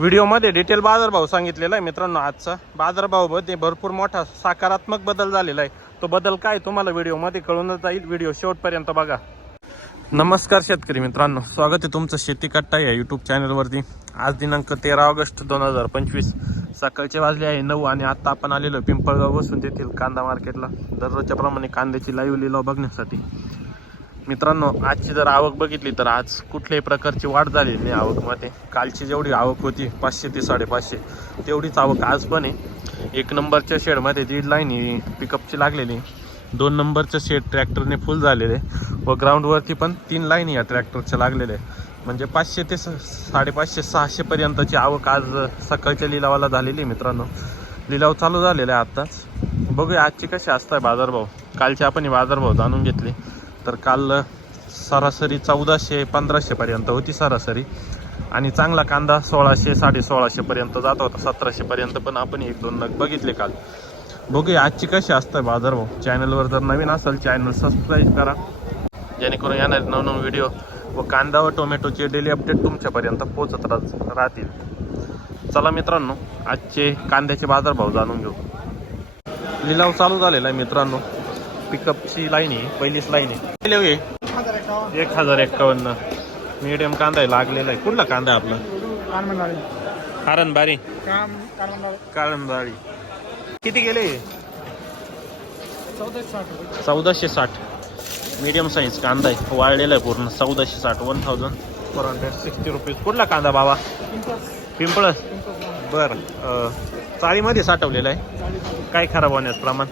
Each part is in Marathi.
व्हिडिओमध्ये डिटेल बाजारभाव सांगितलेला आहे मित्रांनो आजचा. बाजारभावामध्ये भरपूर मोठा सकारात्मक बदल झालेला आहे. तो बदल काय तुम्हाला व्हिडिओमध्ये कळूनच जाईल. व्हिडिओ शेवटपर्यंत बघा. नमस्कार शेतकरी मित्रांनो. स्वागत आहे तुमचं शेती कट्टा या यूट्यूब चॅनलवरती आज दिनांक तेरा ऑगस्ट दोन हजार पंचवीस. सकाळचे वाजले आहे नऊ आणि आत्ता आपण आलेलो पिंपळगाव बसून तेथील कांदा मार्केटला. दररोजच्या प्रमाणे कांद्याची लाईव्ह लिलाव बघण्यासाठी. मित्रांनो आजची जर आवक बघितली तर आज कुठल्याही प्रकारची वाढ झालेली नाही आवकमध्ये. कालची जेवढी आवक होती पाचशे ते साडेपाचशे तेवढीच आवक आज पण आहे. एक नंबरच्या शेडमध्ये दीड लाईन पिकअपची लागलेली दोन नंबरचं शेड ट्रॅक्टरने फुल झालेले व ग्राउंडवरती पण तीन लाईन या ट्रॅक्टरच्या लागलेल्या आहे म्हणजे पाचशे ते स- साडेपाचशे सहाशेपर्यंतची आवक आज सकाळच्या लिलावाला झालेली आहे मित्रांनो. लिलाव चालू झालेला आहे आत्ताच. बघूया आजची कशी असताय बाजारभाव. कालचे आपण बाजारभाव जाणून घेतले. तर काल सरासरी चौदाशे पंधराशेपर्यंत होती सरासरी. आणि चांगला कांदा सोळाशे साडे सोळाशेपर्यंत जात होता. सतराशेपर्यंत पण आपण एक दोन नग बघितले काल. बघूया आजची कशी असतं बाजारभाव चॅनलवर जर नवीन असेल चॅनल सबस्क्राईब करा. जेणेकरून येणारे नवनवीन व्हिडिओ व कांदा व टोमॅटोचे डेली अपडेट तुमच्यापर्यंत पोहोचत राह- राहतील. चला मित्रांनो आजचे कांद्याचे बाजारभाव जाणून घेऊ. लिलाव चालू झालेला आहे मित्रांनो. पिकअपची लाईन आहे पहिलीच लाईन आहे. हे? एक हजार एक्कावन्न. मीडियम कांदा आहे लागलेला आहे. कुठला कांदा आहे आपला? हरणबारी काळंबारी किती गेले? चौदाशे साठ मीडियम साईज कांदा आहे. वाळलेला आहे पूर्ण. चौदाशे साठ one thousand four hundred sixty rupees कुठला कांदा बाबा? पिंपळस. बरं अं, चाळीमध्ये साठवलेला आहे. काय खराब होण्याचं प्रमाण?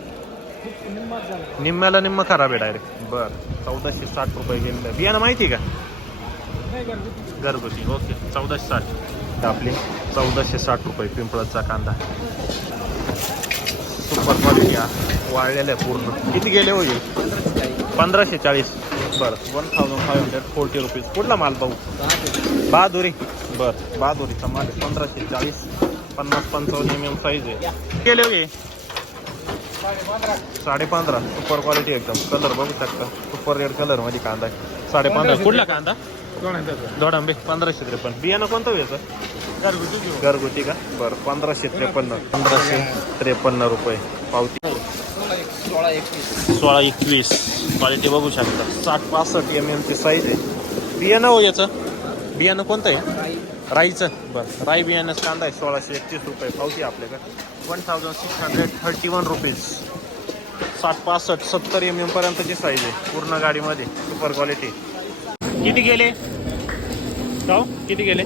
निम्म्याला निम्म खराब आहे डायरेक्ट बरं. चौदाशे साठ रुपये गेलेलं बियाणं माहिती आहे का? घरगुती. ओके. चौदाशे साठ. आपली चौदाशे साठ रुपये पिंपळाचा कांदा. सुपर क्वालिटी हा. वाळलेला आहे पूर्ण. किती गेले होईल पंधराशे चाळीस. बरं. One thousand five hundred forty rupees कुठला माल पाहू बहादुरी. बरं. बहादुरीचा माल पंधराशे चाळीस. पन्नास पंचावन्न एम एम साईज आहे. गेले होईल हे साडे पंधरा सुपर क्वालिटी एकदम. कलर बघू शकता. सुपर रेड कलरमध्ये कांदा. आहे साडे पंधरा कुठला कांदा? दोडांबे. पंधराशे त्रेपन्न. बियाणं कोणतं घ्यायचं घरगुती का? बरं पंधराशे त्रेपन्न. पंधराशे त्रेपन्न रुपये. पावती. सोळा एकवीस. क्वालिटी बघू शकता. साठ पासष्ट एम एमची साईज आहे. बियाणं हो याचं. बियाणं कोणतं आहे? राईचं. बरं राई बियाणंच कांदा आहे. सोळाशे एकतीस रुपये. पावती आपल्याकडे. One thousand six hundred thirty one rupees साठ पासष्ट सत्तर एम एम पर्यंतची साईज आहे. पूर्ण गाडीमध्ये. सुपर क्वालिटी किती गेले? जाऊ किती गेले?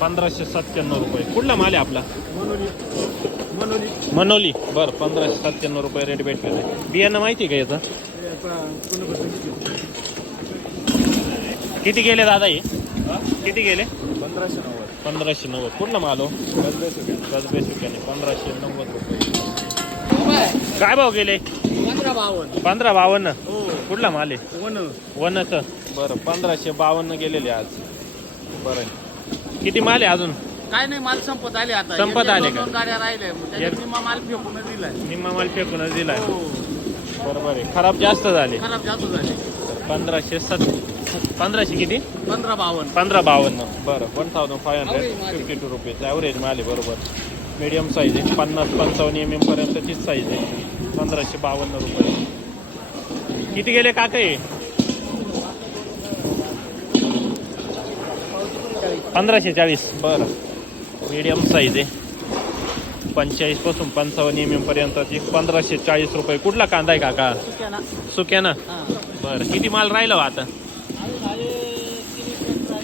पंधराशे सत्त्याण्णव रुपये. कुठला माल आहे आपला? मनोली. बरं पंधराशे सत्त्याण्णव रुपये रेट भेटलेला आहे. बियाणं माहिती आहे का याचं? किती गेले दादा हे? किती गेले? पंधराशे नव्वद पंधराशे नव्वद. कुठला माल हो. गजबे सुक्याने पंधराशे नव्वद रुपये काय भाव गेले? पंधरा बावन्न. पंधरा बावन्न हो कुठला माल आहे? वन वनचं. बरं पंधराशे बावन्न गेलेले आज. बरं. किती माल आहे अजून? काय नाही माल संपत आले आता. संपत आले का? गाड्या निम्मा माल फेकून दिलाय. निम्मा माल फेकूनच दिलाय. हो. बरोबर आहे खराब जास्त झाले. खराब जास्त झाले. पंधराशे सत पंधराशे किती? पंधरा बावन्न. पंधरा बावन्न. बरं one thousand five hundred fifty two rupees average माल आहे बरोबर. मीडियम साईज आहे. पन्नास पंचावन्न एम एम पर्यंतचीच साईज आहे. पंधराशे बावन्न रुपये. किती गेले काका हे? पंधराशे चाळीस. बरं. मीडियम साईज आहे. पंचेचाळीसपासून पंचावन्न एम एम पर्यंतची पंधराशे चाळीस रुपये. कुठला कांदा आहे काका? सुक्यानं. बरं. किती माल राहिला हो आता?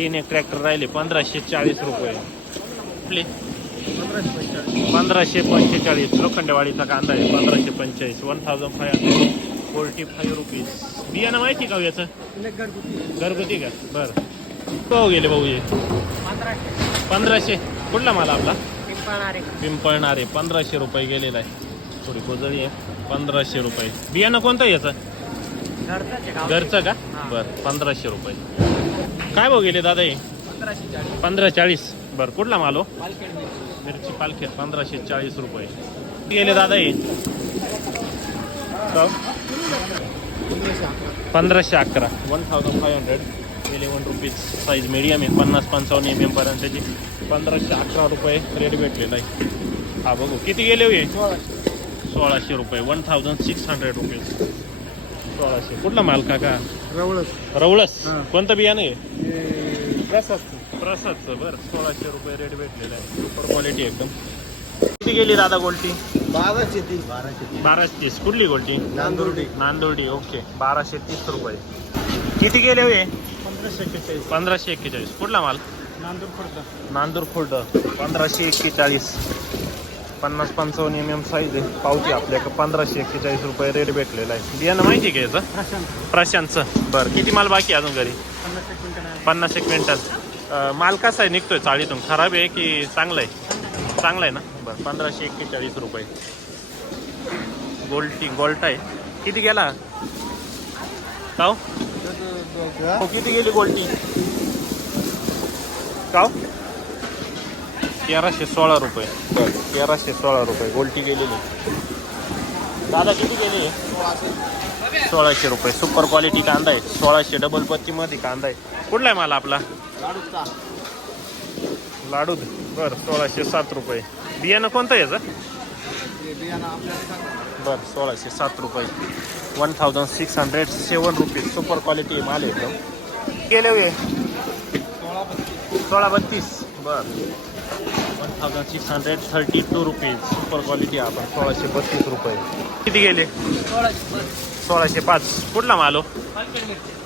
तीन एक ट्रॅक्टर राहिले पंधराशे चाळीस रुपये. आपले पंधराशे पंचेचाळीस लोखंडेवाडीचा कांदा आहे पंधराशे पंचेचाळीस one thousand five hundred forty five rupees बियाणं माहिती का हो याचं? घरगुती का? बरं. हो गेले भाऊ हे पंधराशे. कुठला माल आपला? पिंपळणारे. पंधराशे रुपये गेलेला आहे. थोडी कोजळी आहे. पंधराशे रुपये. बियाणं कोणतं आहे याचं? घरचं का? बरं पंधराशे रुपये. काय भाऊ गेले दादा हे? पंधरा चाळीस. बरं कुठला माल हो? मिरची पालखेत पंधराशे चाळीस रुपये. गेले दादा हे? का? पंधराशे अकरा. One thousand five hundred eleven rupees size medium आहे पन्नास पंचावन्न एम एम पर्यंतची. पंधराशे अकरा रुपये रेट भेटलेला आहे हा बघू. किती गेले हो सोळाशे. रुपये. One thousand six hundred rupees सोळाशे. कुठला माल काका? रवळच रवळस. हां. कोणतं बियाणं आहे? प्रसादचं. बरं. सोळाशे रुपये रेट भेटलेला आहे. सुपर क्वालिटी एकदम. किती गेली दादा गोल्टी? बाराशे तीस. बाराशे तीस. बाराशे तीस. कुठली गोल्टी? नांदुर्डी. नांदोडी ओके. बाराशे तीस रुपये. किती गेले होय पंधराशे एक्केचाळीस. पंधराशे एक्केचाळीस. कुठला माल? नांदूर खुर्द नांदूर खुर्द पंधराशे एक्केचाळीस. पन्नास पंचावन्न एम एम साईज आहे. पावती आपल्याकडे पंधराशे एक्केचाळीस रुपये रेट भेटलेला आहे. बियाणं माहिती आहे का याचं? प्रशांत प्रशांतचं. बरं किती माल बाकी आहे अजून घरी? पन्नास एक क्विंटल. माल कसा आहे? निघतोय चाळीतून. खराब आहे की चांगला आहे? चांगला आहे ना? बरं पंधराशे एक्केचाळीस रुपये. गोल्टी गोल्ट आहे. किती गेला? काव हो किती गेली गोल्टी काव तेराशे सोळा रुपये. तेराशे सोळा रुपये. गोल्टी गेलेली. दादा किती गेली सोळाशे रुपये. सुपर क्वालिटी कांदा आहे. सोळाशे डबल पत्तीमध्ये कांदा आहे. कुठला आहे माल आपला? लाडू बरं सोळाशे सात रुपये. बियाणं कोणतं आहे याचं? बरं सोळाशे सात रुपये. One thousand six hundred seven rupees super quality माल आहे एकदम गेले सोळा बत्तीस. बरं. One thousand six hundred thirty two rupees super quality आपण. सोळाशे बत्तीस रुपये. किती गेले? सोळाशे पाच. कुठला माल हो?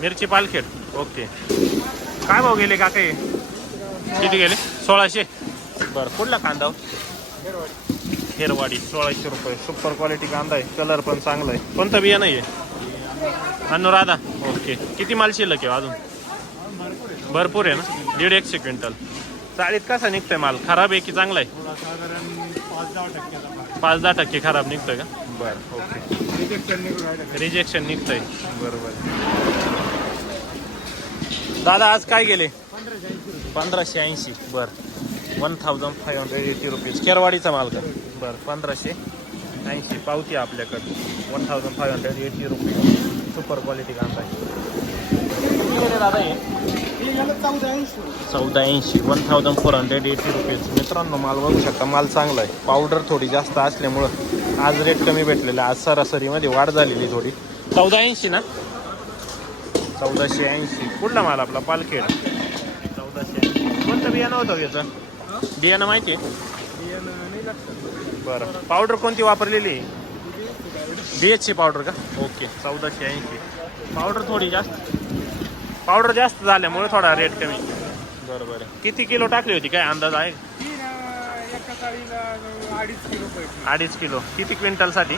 मिरची पालखेड. ओके. काय भाव गेले काका हे? किती गेले? सोळाशे? बरं कुठला कांदा हो? हेरवाडी सोळाशे रुपये. सुपर क्वालिटी कांदा आहे. कलर पण चांगला आहे. कोणतं नाही आहे अनुराधा. ओके. किती माल शिल्लक आहे हो अजून? भरपूर आहे ना? दीड एकशे क्विंटल. चाळीत कसा निघतोय माल? खराब आहे की चांगला आहे? थोडा साधारण पाच दहा टक्क्याचा पाच दहा टक्के खराब निघतोय का? बरं ओके. रिजेक्शन निघून राहिलं. रिजेक्शन निघतंय. बरोबर. दादा आज काय गेले पंधराशे ऐंशी रुपये. पंधराशे ऐंशी. बर. One thousand five hundred eighty rupees केरवाडीचा माल का? बरं. पंधराशे ऐंशी. पावती आपल्याकडं. One thousand five hundred eighty rupees super quality कांदा आहे. किती गेले दादा हे? चौदा ऐंशी. One thousand four hundred eighty rupees मित्रांनो माल बघू शकता माल चांगला आहे. पावडर थोडी जास्त असल्यामुळं आज रेट कमी भेटलेला आहे. आज सरासरीमध्ये वाढ झालेली थोडी. चौदा ऐंशी ना? चौदाशे ऐंशी. कुठला माल आपला? पालखेड. चौदाशे ऐंशी. कोणतं बियाणं होतं याचं बियाणं माहिती आहे बियाणं बरं. पावडर कोणती वापरलेली? डी एच सी पावडर का? ओके चौदाशे ऐंशी. पावडर थोडी जास्त. पावडर जास्त झाल्यामुळे थोडा रेट कमी. बरं बरं. किती किलो टाकली होती? काय अंदाज आहे? एका चाळीला अडीच किलो पडली अडीच किलो. किती क्विंटलसाठी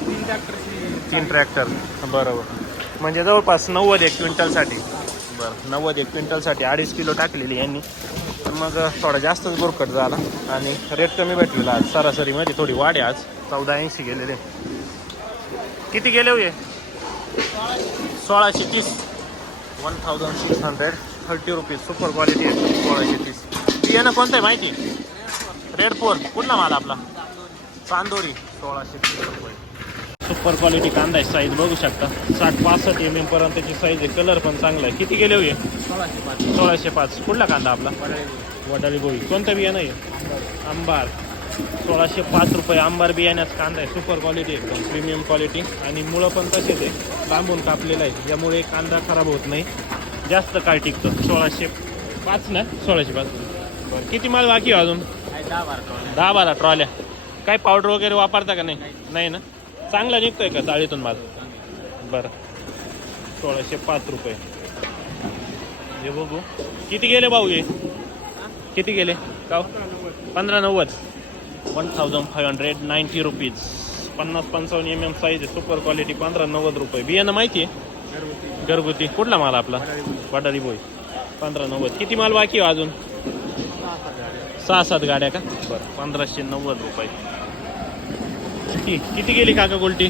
तीन ट्रॅक्टरची तीन ट्रॅक्टर बरोबर. म्हणजे जवळपास नव्वद एक क्विंटलसाठी बरं नव्वद एक क्विंटलसाठी अडीच किलो टाकलेली यांनी. तर मग थोडा जास्तच गुरकट झाला आणि रेट कमी भेटलेला आज. सरासरीमध्ये थोडी वाढ आहे आज. चौदा ऐंशी गेलेले. किती गेले होय सोळाशे तीस. One thousand six hundred thirty rupees super quality आहे. सोळाशे तीस. बियाणं कोणतं आहे माहिती? रेड फोर कुठला माल आपला? चांदोरी. सोळाशे तीस रुपये. सुपर क्वालिटी कांदा आहे. साईज बघू शकता. साठ पासष्ट एम एम पर्यंतची साईज आहे. कलर पण चांगला आहे. किती गेले होय सोळाशे पाच. सोळाशे पाच. कुठला कांदा आपला? वडाळी. गोळी. कोणतं बियाणं आहे? आंबार सोळाशे पाच रुपये आंबार बियाण्याचा कांदा आहे. सुपर क्वालिटी एकदम प्रीमियम क्वालिटी आणि मुळं पण तसेच आहे. लांबून कापलेलं आहे. यामुळे कांदा खराब होत नाही. जास्त काळ टिकतो. सोळाशे पाच ना? सोळाशे पाच. बरं किती माल बाकी अजून? दहा बारा दहा बारा ट्रॉल्या काय पावडर वगैरे वापरता का नाही? नाही ना? चांगला निघतोय का चाळीतून माल? बरं. सोळाशे पाच रुपये. हे बघू. किती गेले भाऊ हे? किती गेले? का पंधरा नव्वद. One thousand five hundred ninety rupees पन्नास पंचावन्न एम एम साईज आहे. सुपर क्वालिटी पंधरा नव्वद रुपये. बियाणं माहिती आहे? घरगुती. कुठला माल आपला? वडाळी बोई. पंधरा नव्वद. किती माल बाकी आहे अजून? सहा सात गाड्या का? बरं. पंधराशे नव्वद रुपये. किती किती गेली काका गोल्टी?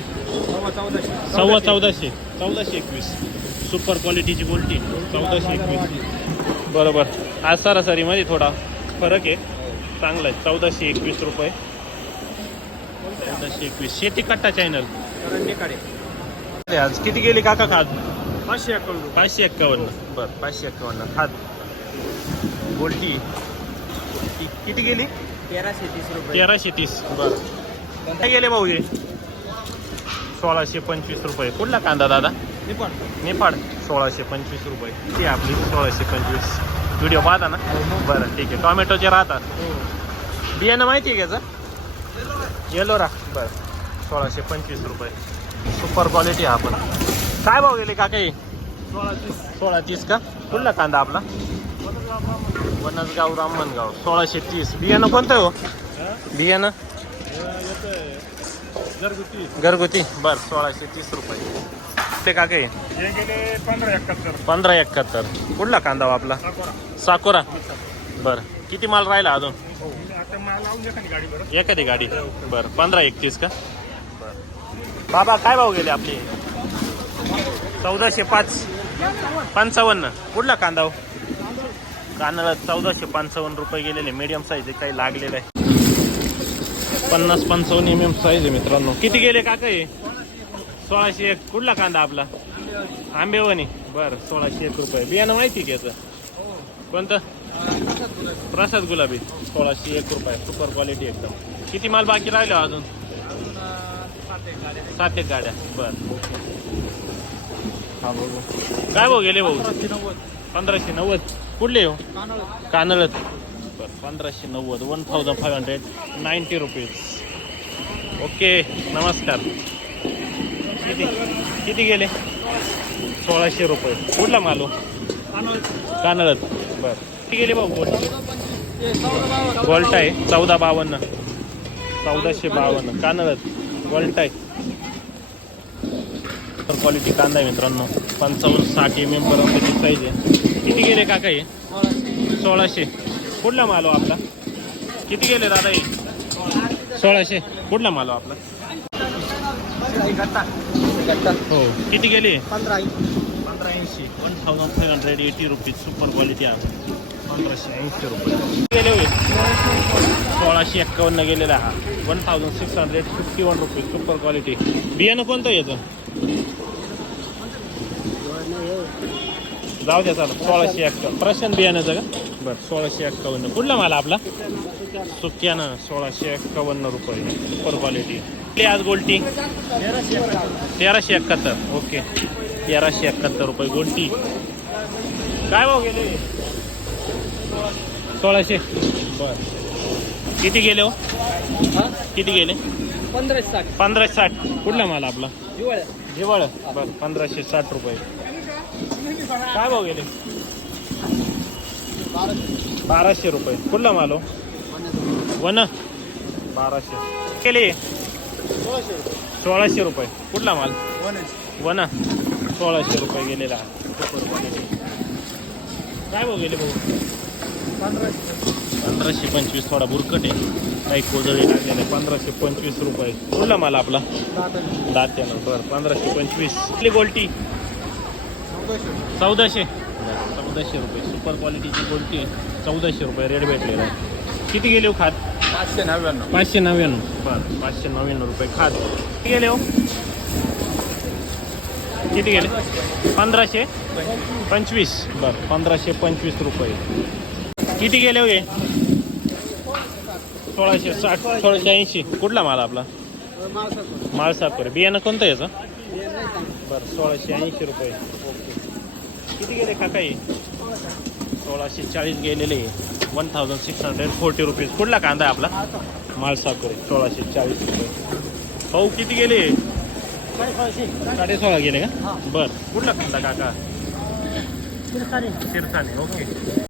सव्वा चौदाशे. चौदाशे. एकवीस. सुपर क्वालिटीची गोल्टी. चौदाशे एकवीस. बरोबर. आज सरासरीमध्ये थोडा फरक आहे. चांगला आहे. चौदाशे एकवीस रुपये. चौदाशे एकवीस. शेती कट्टा चॅनल आज किती गेली काका खाद पाचशे अकाउंट पाचशे एक्कावन्न बरं पाचशे एक्कावन्न खात. गोल्टी किती गेली? तेराशे तीस रुपये. तेराशे तीस. बरं. काय गेले भाऊ हे? सोळाशे पंचवीस रुपये. कुठला कांदा दादा? निपाण नेपाळ सोळाशे पंचवीस रुपये. ती आपली सोळाशे पंचवीस. व्हिडिओ पाहता ना? बरं ठीक आहे. टोमॅटोचे राहतात. बियाणं माहिती आहे का येलो येलोरा. बरं. सोळाशे पंचवीस रुपये. सुपर क्वालिटी हा आपण काय भाव गेले का काही सोळा तीस सोळा तीस का? कुठला कांदा आपला? वनसगाव रामणगाव सोळाशे तीस. बियाणं कोणतं आहे हो? बियाणं? घरगुती. घरगुती. बरं सोळाशे तीस रुपये. ते का हे गेले पंधरा एकाहत्तर. पंधरा एकाहत्तर. कुठला कांदा हो आपला? साकोरा. साकोरा. बरं. किती माल राहिला अजून? हो आता मला लावून द्या खाली गाडी बरं. एखादी गाडी. बरं. पंधरा एकतीस का? बरं. बाबा काय भाव गेले आपले? चौदाशे पाच. पंचावन्न. कुठला कांदा हो? कांदा चौदाशे पंचावन्न रुपये गेलेले. मीडियम साईज आहे काही लागलेलं आहे. पन्नास पंचावन्न एम एम साईज आहे मित्रांनो. किती गेले का काही सोळाशे एक. कुठला कांदा आपला? आंबेवणी. बरं सोळाशे एक रुपये. बियाणं माहिती की याचं? कोणतं? प्रसाद गुलाबी. सोळाशे एक रुपये. सुपर क्वालिटी एकदम. किती माल बाकी राहिलो अजून? सात एक गाड्या. बर. हा बघू. काय भाऊ गेले भाऊ? पंधराशे नव्वद. कुठले हो? कानळत. बर पंधराशे नव्वद. One thousand five hundred ninety rupees okay नमस्कार. किती? किती गेले? सोळाशे रुपये. कुठला मालो? कानळत बर. किती गेले भाऊ गोल्ड? गोल्ट आहे. चौदा बावन्न. चौदाशे बावन्न. कानळत गोल्ट आहे. तर क्वालिटी कांदा आहे मित्रांनो. पंचावन्न साठ एम एम पर्यंत साईज आहे. किती गेले काका हे? सोळाशे. कुठला मालो आपला? किती गेले दादा हे? सोळाशे. कुठला मालो आपला? हो. किती गेले? पंधरा पंधरा ऐंशी. One thousand five hundred eighty rupees super quality आहे. पंधराशे ऐंशी रुपये. गेले होईल? सोळाशे एक्कावन्न गेलेला हा. One thousand six hundred fifty one rupees super quality बियाणं कोणतं येतं जाऊ द्या चालू. सोळाशे एक्कावन्न प्रशांत बियाण्याचं का? बरं सोळाशे एक्कावन्न. कुठला माल आपला? सुक्यानं सोळाशे एक्कावन्न रुपये. सुपर क्वालिटी आज गोल्टी? तेराशे एकाहत्तर. ओके. तेराशे एकाहत्तर रुपये गोल्टी. काय भाव गेले? सोळाशे. बर. किती गेले हो? किती गेले? पंधराशे साठ. पंधराशे साठ. कुठला माल आपला? जिवळ बर पंधराशे साठ रुपये. काय भाव गेले? बाराशे रुपये. कुठला माल हो? वन. बाराशे. केले? सोळाशे रुपये. कुठला माल? वन सोळाशे रुपये गेलेला. काय भाऊ गेले भाऊ? पंधराशे. पंचवीस थोडा बुरकट आहे. काही कोजळी लागलेले. पंधराशे पंचवीस रुपये. कुठला माल आपला? दात्यानं. बरं पंधराशे पंचवीस. कुठली गोल्टी? चौदाशे? चौदाशे रुपये. सुपर क्वालिटीची गोल्टी आहे. चौदाशे रुपये रेट भेटलेला आहे. किती गेले हो खात? पाचशे नव्याण्णव. पाचशे नव्याण्णव. बरं पाचशे नव्याण्णव रुपये खात. किती गेले हो? किती गेले? पंधराशे? पंचवीस. बरं पंधराशे पंचवीस रुपये. किती गेले हो हे? सोळाशे साठ सोळाशे ऐंशी. कुठला माल आपला? माळसाखर. बियाणं कोणतं याचं? बरं सोळाशे ऐंशी रुपये. ओके किती गेले काकाई सोळाशे चाळीस गेलेले one thousand six hundred forty rupees कुठला कांदा आहे आपला? माळसाखर सोळाशे चाळीस रुपये. भाऊ किती गेले? साडे सोळा गेले का? बरं. कुठला कांदा काका? शिरसाने ओके.